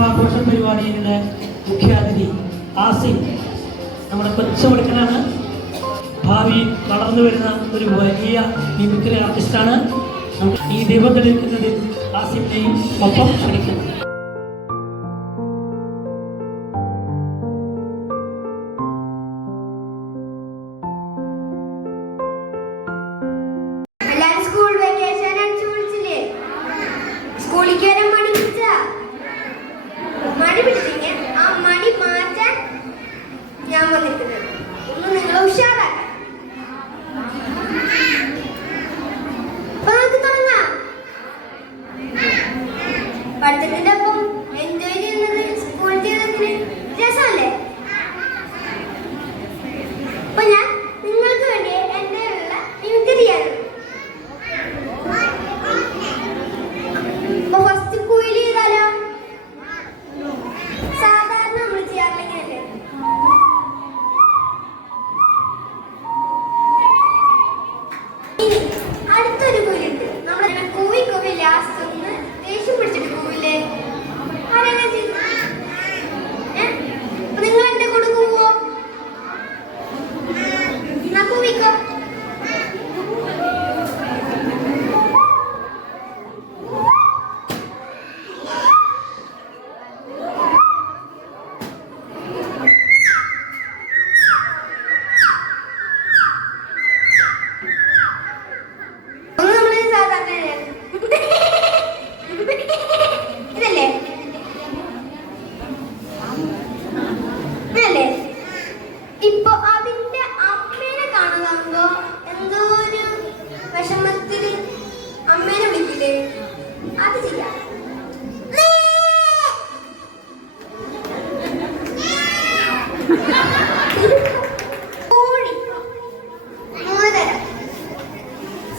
പൂവാഘോഷ പരിപാടിയുടെ മുഖ്യാതിഥി ആസിം നമ്മുടെ കൊച്ചമിടുക്കനാണ് ഭാവിയിൽ വളർന്നു വരുന്ന ഒരു വലിയ മിമിക്രി ആർട്ടിസ്റ്റാണ്. നമുക്ക് ഈ ദൈവം തെളിയിക്കുന്നതിൽ ആസിഫിനെയും ഒപ്പം ക്ഷണിക്കുന്നത്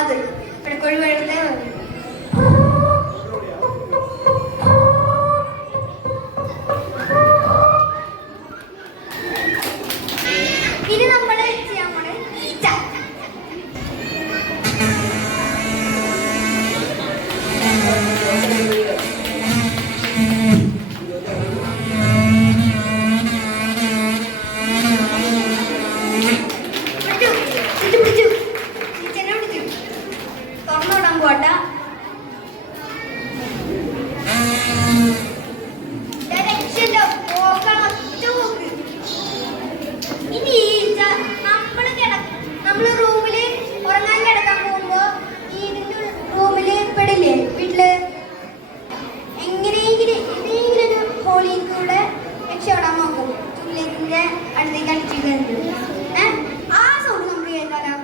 അത്. പിടക്കോഴി വേണ്ടത് ഇനി നമ്മൾ അടുത്തേക്ക് അടുത്തിട്ടുണ്ട് ആ സൗണ്ട് നമ്മൾ കേൾക്കാലോ